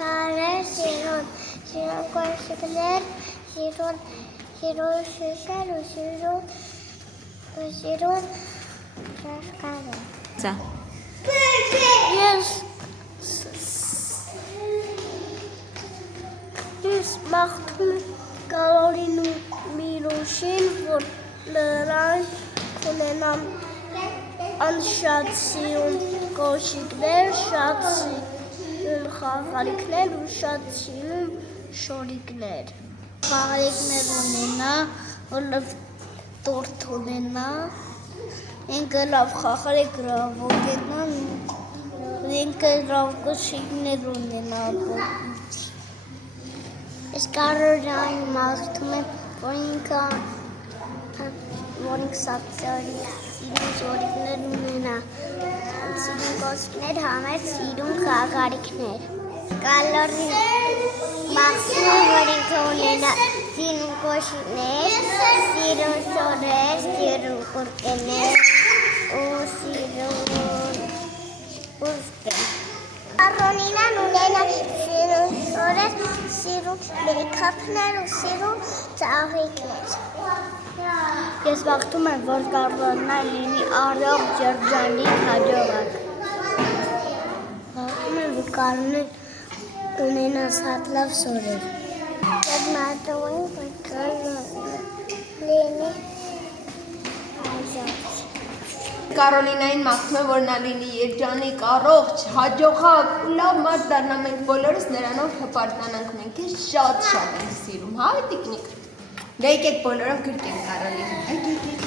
Քարեր սիրուն, սիրուն կոշիկներ, սիրուն շշեր ու սիրուն շաշկարեր։ Սա։ Ես մաղթում Կարոլին ու Միրոշին, որ նրանք ունենան շատ սիրուն կոշիկներ, շատ սիրուն խաղալիքներ ու շատ սիրուն շորիկներ։ Խաղալիքներ ունենա, որ լավ տորտ ունենա, ինքը լավ խաղալիք լավ ունենա, ինքը լավ կոշիկներ ունենա։ Ես Կարոլին մաղթում եմ, որ ինքը շատ սիրուն շորիկներ ունենա, սիրուն կոշիկներ, համեր սիրուն խաղալիքներ։ Կարոլին մաղթում եմ, որ ինքը ունենա սիրուն կոշիկներ, սիրուն շորեր, սիրուն կուրկեներ ու սիրուն ուզկեր։ Կարոլինան ունենա սիրուն շորեր, սիրուն մեյքափներ ու սիրուն ծաղիկներ։ Ես մաղթում եմ, որ Կարոլինան լինի առողջ, երջանիկ, հաջողակ։ Մաղթում եմ, որ Կարոլին ունենա շատ լավ սորեր։ Ես մաղթում եմ, որ Կարոլին լինի հաջող։ Կարոլինային մաղթում եմ, որ նա լինի երջանիկ, առողջ, հաջողակ ու լավ մարդ դառնա, մենք բոլորս նրանով հպարտանանք, մենք քեզ շատ ենք սիրում, հա՞ տիկնիկ։ Դե եկեք բոլորով գրկենք Կարոլին։